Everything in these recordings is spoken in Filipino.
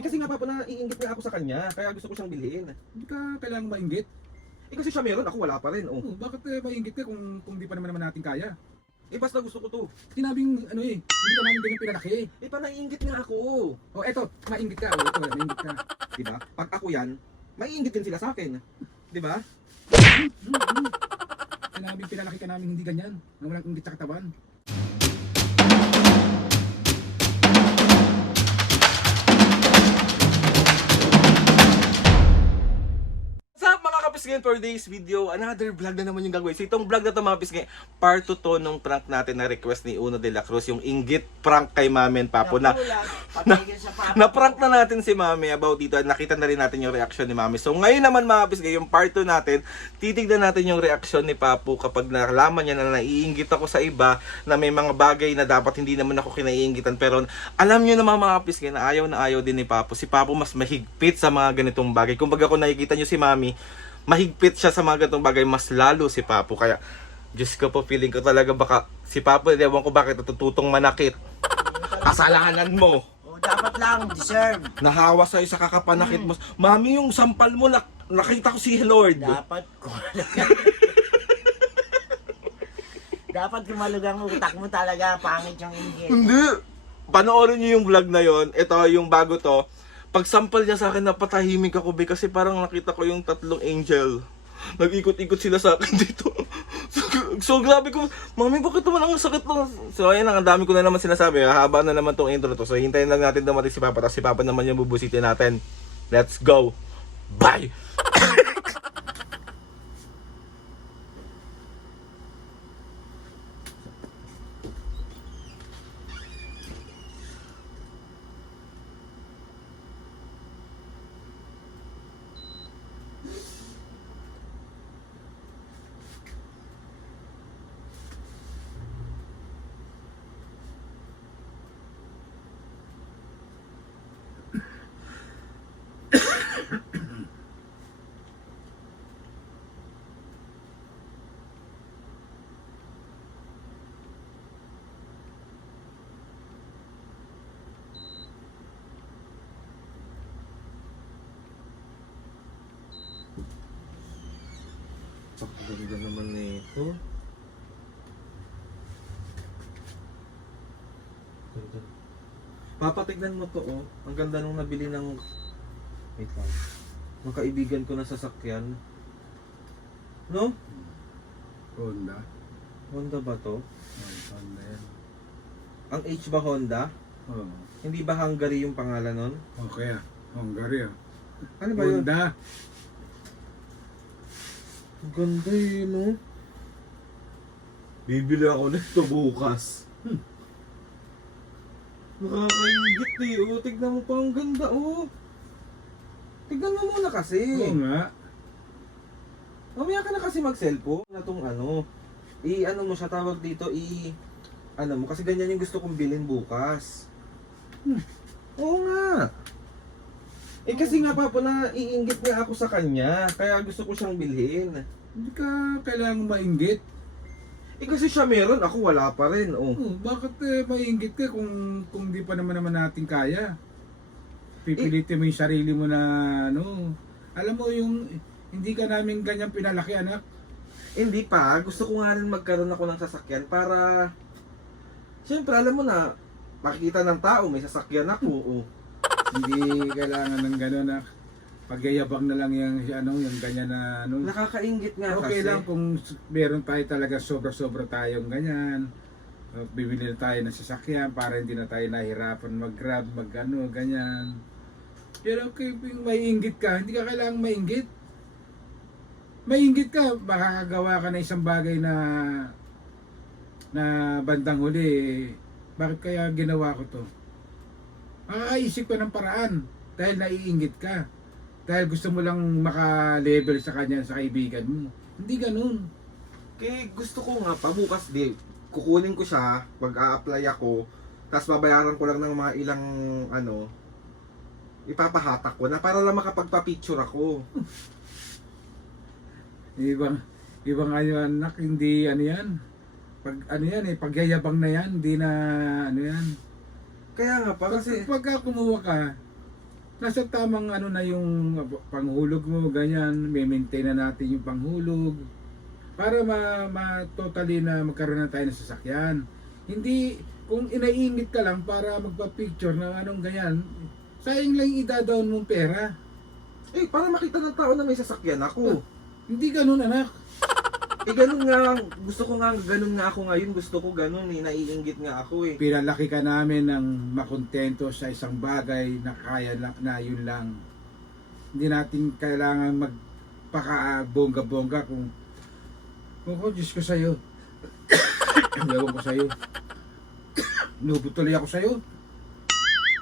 Eh kasi nga Papo, naiinggit nga ako sa kanya, kaya gusto ko siyang bilhin. Hindi ka kailangang mainggit. Eh kasi siya meron, ako wala pa rin. Oh. Bakit mainggit ka kung di pa naman natin kaya? Eh basta gusto ko to. Sinabing ano hindi ka namin ganyan pinalaki. Eh pa naiinggit nga ako. Oh, eto, mainggit ka. Oh, ito, mainggit ka. Diba? Pag ako yan, maiinggit din sila sa akin. Diba? Sinabing pinalaki ka namin hindi ganyan. Na walang inggit sa katawan. What's up mga kapisngin, for today's video, another vlog na naman yung gagawin. So itong vlog na to mga kapisngin, part 2 to nung prank natin na request ni Uno de la Cruz, yung inggit prank kay Mami and Papo na prank na natin si Mami about dito. Nakita na rin natin yung reaction ni Mami. So ngayon naman mga kapisngin, yung part 2 natin, titignan natin yung reaction ni Papo kapag nalaman niya na naiinggit ako sa iba, na may mga bagay na dapat hindi naman ako kinaiinggitan. Pero alam nyo naman mga kapisngin, na ayaw din ni Papo. Si Papo mas mahigpit sa mga ganitong bagay. Kung baga kung nakikita nyo si Mami, mahigpit siya sa mga ganitong bagay, mas lalo si Papo. Kaya, Diyos ko po, feeling ko talaga baka si Papo, ewan ko bakit natututong manakit. Kasalanan mo. Oh, dapat lang, deserve. Nahawa sa'yo sa kakapanakit mo. Mami, yung sampal mo, nakita ko si Lord. Dapat dapat kumalug ang utak mo talaga, pangit yung inggit. Hindi. Panoorin niyo yung vlog na yon. Ito, yung bago to. Pag sampal niya sa akin, napatahimik ako, be, kasi parang nakita ko yung tatlong angel. Nag-ikot-ikot sila sa akin dito. So grabe ko, Mami, bakit naman ang sakit na? So ayan, ang dami ko na naman sinasabi. Haba na naman tong intro to. So hintayin lang natin dumating si Papa. Tapos si Papa naman yung bubusitin natin. Let's go. Bye! Ganda naman nito. Ganda. Papa, tignan mo to, oh. Ang ganda nung nabili ng... Wait lang. Ng kaibigan ko na sasakyan. No? Honda. Honda ba to? Honda yan. Ang H ba Honda? Oh. Hindi ba Hungary yung pangalan nun? Okay Hungary Ano ba yun? Honda. Ang ganda yun, no? Bibili ako nito bukas. Nakakaingit eh, oh. Tignan mo pa, ang ganda, oh. Tignan mo muna kasi. Oo nga. Mamaya ka na kasi mag-cellphone na tong ano. I-ano mo siya, tawag dito, ano mo, kasi ganyan yung gusto kong bilhin bukas. Oo nga. Eh kasi nga Papo, naiinggit nga ako sa kanya, kaya gusto ko siyang bilhin. Hindi ka kailangang mainggit. Eh kasi siya meron, ako wala pa rin, oh. Bakit mainggit ka kung di pa naman natin kaya? Pipilitin mo yung sarili mo na ano. Alam mo yung hindi ka namin ganyan pinalaki, anak. Hindi pa, gusto ko nga rin magkaroon ako ng sasakyan para, siyempre alam mo na, makikita ng tao, may sasakyan ako, oh. Hindi kailangan ng gano'n na pagyayabang na lang yung ganyan na ano. Nakakaingit nga Okay kasi. lang kung meron tayo talaga sobra-sobra tayong ganyan. Bibili na tayo ng sasakyan para hindi na tayo nahihirapan mag-grab, ganyan. Pero kung maiinggit ka, hindi ka kailangang mainggit. Mainggit ka, makakagawa ka ng isang bagay na bandang huli. Bakit kaya ginawa ko to? Makakaisip ka ng paraan dahil naiinggit ka. Dahil gusto mo lang maka-level sa kanya, sa kaibigan mo. Hindi ganun. Kaya gusto ko nga pa, bukas kukunin ko siya, mag-a-apply ako, tapos babayaran ko lang ng mga ilang, ipapahatak ko na para lang makapagpa-picture ako. Ibang anak, hindi yan. Pagyayabang na yan, hindi na yan. Kaya nga pa kasi... Pagka kumuha ka, nasa tamang ano na yung panghulog mo, ganyan, may-maintain na natin yung panghulog para totally na magkaroon na tayo ng sasakyan. Hindi, kung inaingit ka lang para magpa-picture ng anong ganyan, sayang lang yung ida-down mong pera. Eh, para makita ng tao na may sasakyan ako. Hindi ganun, anak. Eh, ganun nga. Gusto ko nga, ganun nga ako ngayon. Gusto ko ganun eh. Naiinggit nga ako eh. Pinalaki ka namin ng makontento sa isang bagay na kaya lang, na yun lang. Hindi natin kailangan magpaka-bongga-bongga kung Diyos ko sa'yo. Ewan ko sa'yo. Nubot tuloy ako sa'yo.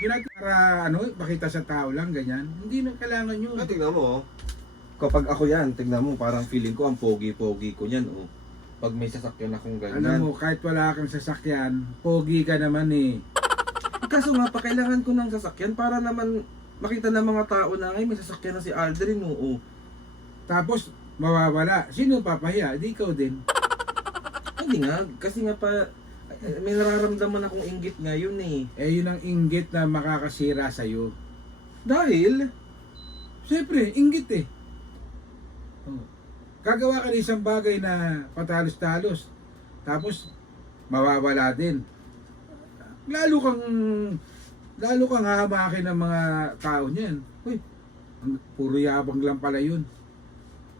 Hindi natin para makita sa tao lang, ganyan. Hindi na kailangan yun. Ah, tignan mo oh. Kapag ako yan, tignan mo, parang feeling ko ang pogi-pogi ko niyan oh. Pag may sasakyan akong ganyan. Alam mo, kahit wala kang sasakyan, pogi ka naman eh. Kaso nga, kailangan ko ng sasakyan para naman makita ng mga tao na ngay may sasakyan na si Aldrin oo. Tapos, mawawala. Sino papahiya? Di ikaw din. Hindi nga, kasi nga may nararamdaman akong inggit ngayon eh. Eh, yun ang inggit na makakasira sa'yo. Dahil, Siyempre, inggit eh. Oh. Gagawa ka ng isang bagay na patalos-talos. Tapos, mawawala din. Lalo kang hahamakin ng mga tao niyan. Uy, puro yabang lang pala yun.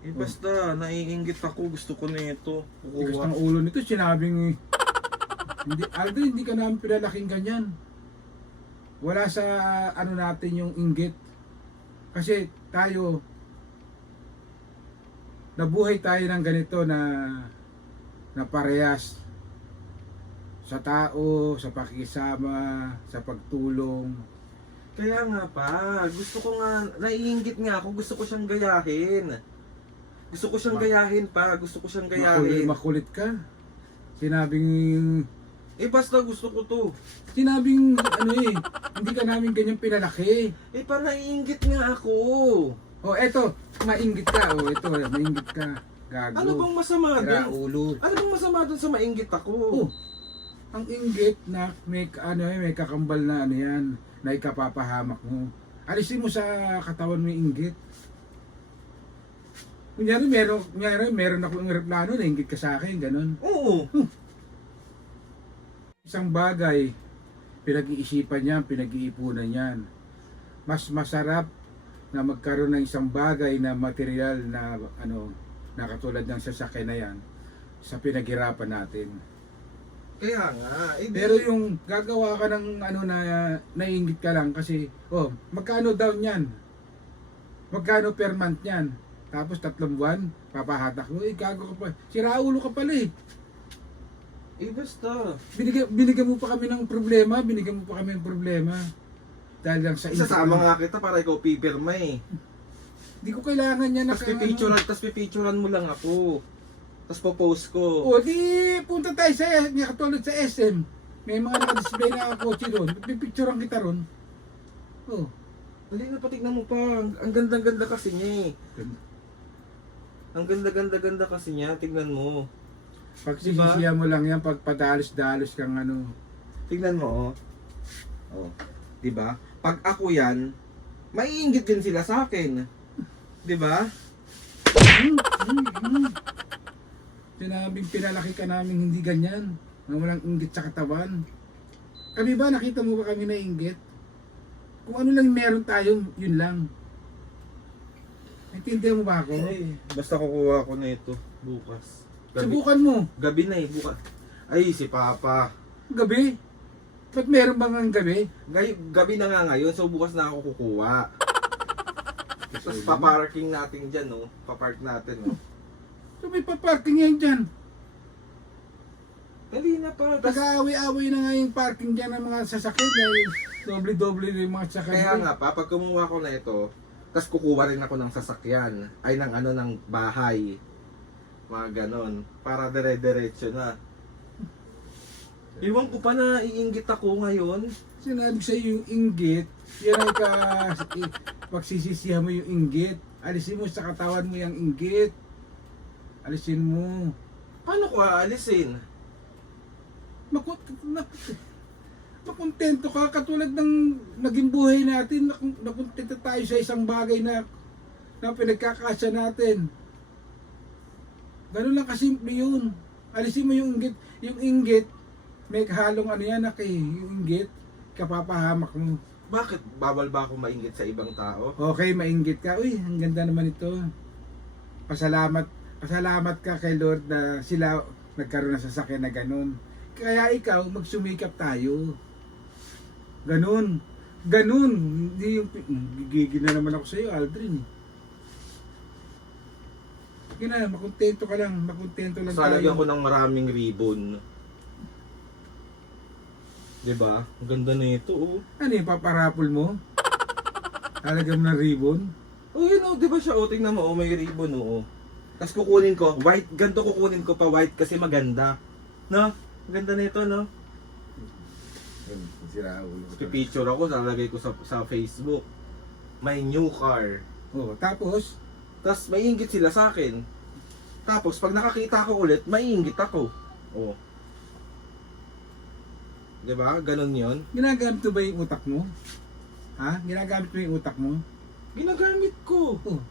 eh basta, naiinggit ako, gusto ko na ito. Tigas ng ulo nito, sinabing, Aldrin, hindi ka namin pinalaking ganyan. Wala sa natin yung inggit. Kasi tayo, nabuhay tayo ng ganito na parehas. Sa tao, sa pakikisama, sa pagtulong. Kaya nga pa, gusto ko nga, naiinggit nga ako, gusto ko siyang gayahin. Gusto ko siyang gayahin pa, gusto ko siyang gayahin. Makulit ka. Sinabing Eh basta gusto ko to. Sinabing hindi ka namin ganyan pinalaki. Eh pa naiinggit nga ako. Oh, eto, mainggit ka. Oh, eto, mainggit ka. Gago. Ano bang masama Sira doon? ulo. Ano bang masama doon sa mainggit ako? Oh, ang inggit na may kakambal na yan, na ikapapahamak mo. Alisin mo sa katawan mo yung inggit. Kunyari, meron akong eroplano na inggit ka sa akin, ganun. Oo. Isang bagay, pinag-iisipan yan, pinag-iipunan yan. Mas masarap na magkaroon ng isang bagay na material na na katulad ng sasakyan na yan sa pinaghirapan natin. Kaya nga. Eh, Pero yung gagawa ka ng na naiingit ka lang kasi, magkano down yan? Magkano per month yan? Tapos 3 buwan, papahatak mo, gago ka pa. Sira ulo ka pala eh. eh basta. Binigyan mo pa kami ng problema, Dahil lang sa Isasama nga kita para ikaw pipirma eh. Di ko kailangan niya na Tapos pipicturean mo lang ako. Tapos popost ko. O di punta tayo sa katulad sa SM. May mga nakadisplay na kotse doon. Pipicturean kita ron. Oh. Dali na patignan mo pa. Ang ganda-ganda kasi niya eh. Ang ganda-ganda kasi niya. Tignan mo. Pag sisisiya mo lang yan, pag padalos-dalos kang Tignan mo oh. Diba? Pag ako yan, maiinggit din sila sa akin. Diba? Sinabing pinalaki ka namin hindi ganyan. Na walang inggit sa katawan. Kami ba, nakita mo ba kami na inggit? Kung ano lang meron tayo, yun lang. Naintindihan mo ba ako? Ay, basta kukuha ko na ito bukas. Subukan mo. Gabi na eh, bukas. Ay, si Papa. Gabi? Ba't meron bang ang gabi? Gabi na nga ngayon, so bukas na ako kukuha. Tapos paparking natin dyan, no? Papark natin, no? So may paparking yan dyan. Dali na pa. Nag-aaway-aaway na nga yung parking dyan ng mga sasakyan dahil doble-doble na yung mga sasakyan. Kaya nga pa, pag kumuha ko na ito, tapos kukuha rin ako ng sasakyan, ay ng ng bahay. Mga ganon. Para dire-diretso na. Iwan ko pa na iinggit ako ngayon. Sinabi sa'yo yung inggit, yan ay pagsisisihan mo yung inggit. Alisin mo sa katawan mo yung inggit. Alisin mo. Paano ko aalisin? kontento ka katulad ng naging buhay natin, nakontento tayo sa isang bagay na pinagkakasya natin. Ganun lang kasimple yun. Alisin mo yung inggit. Yung inggit, may halong ano yan, yung inggit, kapapahamak mo. Bakit? Bawal ba ako mainggit sa ibang tao? Okay, mainggit ka. Uy, ang ganda naman ito. Pasalamat ka kay Lord na sila nagkaroon ng sasakyan na ganun. Kaya ikaw, magsumikap tayo. Ganun. Hindi yung... Gigigil na naman ako sa iyo, Aldrin. Sige na, makontento ka lang. Makontento lang Salagyan ko tayo. ng maraming ribbon. Diba? Ang ganda na ito, oh. Ano yung paparapol mo? Talagyan mo ng ribbon? Oh, yun, oh. Diba siya? Oh, tingnan mo, oh. May ribbon, oh. Tapos kukunin ko, white. Ganito kukunin ko pa white kasi maganda. No? Ang ganda na ito, no? Sira ulo. Pipicture ako, lalagay ko sa Facebook. My new car. Oh, tapos, Tapos maiinggit sila sa akin. Tapos pag nakakita ko ulit, maiinggit ako. Oh. 'Di ba? Ganon 'yon. ginagamit mo ba yung utak mo? Ha? Ginagamit mo yung utak mo? Ginagamit ko. Oh.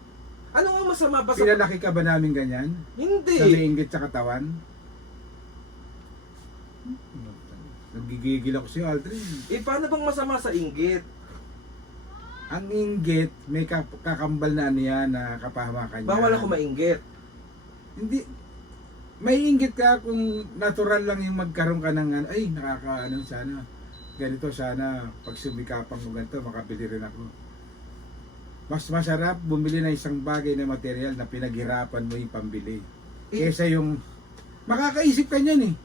Ano nga masama pa sa... Pinalaki ka ba namin ganyan? Hindi. Sa may inggit sa katawan? Nagigigil ako sa'yo, Aldrin. Eh paano bang masama sa inggit? Ang inggit, may kakambal na ano yan, na kapahamakan niya. Bawal ako mainggit. Hindi. May inggit ka kung natural lang yung magkaroon ka ng ano, ay, nakakaano sana. Ganito sana, pag sumikapan mo ganito, makabili rin ako. Mas masarap bumili ng isang bagay na material na pinaghirapan mo yung pambili. Kesa yung, makakaisip ka niyan eh.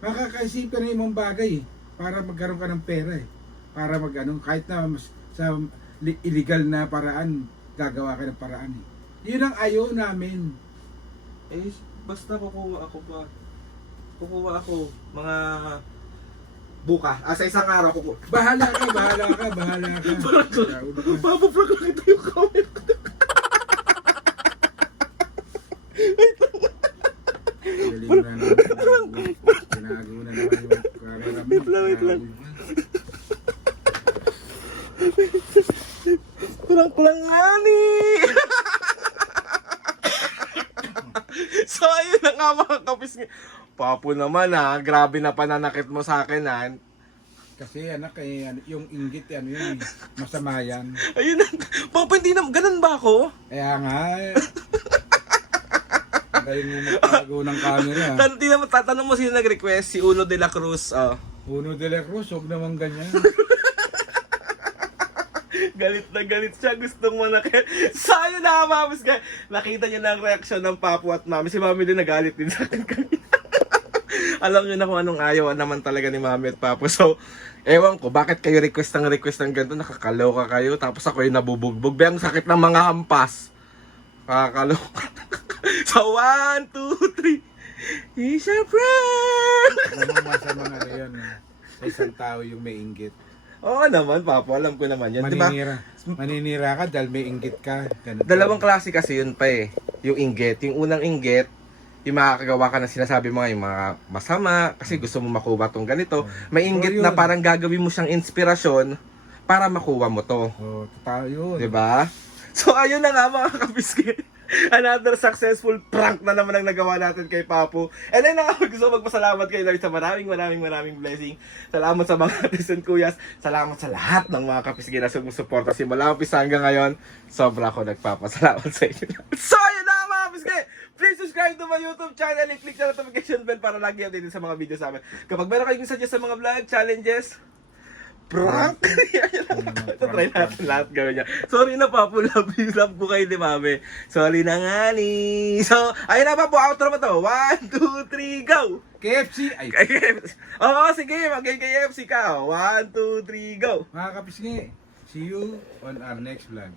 Makakaisip ka ng ibang bagay eh. Para magkaroon ka ng pera eh. Para magano, kahit na sa illegal na paraan, gagawa ka ng paraan eh. Yun ang ayaw namin. Eh basta kukuha ako mga buka. Sa isang araw kukuha. Bahala ka. Mapaprank lang ito yung comment ko. Tinago na naman yung karera mo. Wait lang. Prank lang nga ni. So ayun na nga mga kapis. Papo naman ha, grabe na pananakit mo sa akin ha. Kasi anak eh, yung inggit yan, yun eh. Masama yan. Ayun na, Papa hindi na, ganun ba ako? Kaya nga eh. Galing mo magtago ng camera. Tatanong mo sino nag-request, si Uno de la Cruz. Oh. Uno de la Cruz, huwag naman ganyan. Galit na galit siya, gustong manakit. So ayun na mamis, nakita niyo na ang reaksyon ng Papo at Mami. Si Mami din nagalit din sa akin kanina. Alam niyo na kung anong ayaw naman talaga ni Mami at Papo. So, ewan ko, bakit kayo request ng ganito? Nakakaloka kayo, tapos ako yung nabubugbog. Ang sakit ng mga hampas. Nakakaloka. So, 1, 2, 3. He's a friend! Alam mo masama nga na yun. Sa isang tao yung may inggit. Oo naman, Papo. Alam ko naman yan. Diba? Maninira ka dahil may inggit ka. Ganito. Dalawang klase kasi yun pa eh. Yung inggit. Yung unang inggit, yung makakagawa ka ng sinasabi mo yung mga masama kasi gusto mo makuha tong ganito. May inggit na parang gagawin mo siyang inspirasyon para makuha mo to. Oo, totoo yun. Diba? So ayun na nga mga kapiski. Another successful prank na naman ang nagawa natin kay Papo. And then gusto magpasalamat kay Lord sa maraming blessing. Salamat sa mga atis and kuyas. Salamat sa lahat ng mga kapiski na sumusuporta simula umpisa hanggang ngayon. Sobra ako nagpapasalamat sa inyo. So ayun na mga kapiski. Please subscribe to my YouTube channel and click the notification bell para lagi updated sa mga videos namin. Kapag meron kayong suggest sa mga vlog, challenges, prank! Ito, try natin lahat gawin niya. Sorry na Papo, love ko kayo ni Mami. Sorry na nga ni. So, ayun na Papo, outro mo to. 1, 2, 3, go! KFC! Ay, Oo, sige, mag-KFC ka. 1, 2, 3, go! mga kapisngi, see you on our next vlog.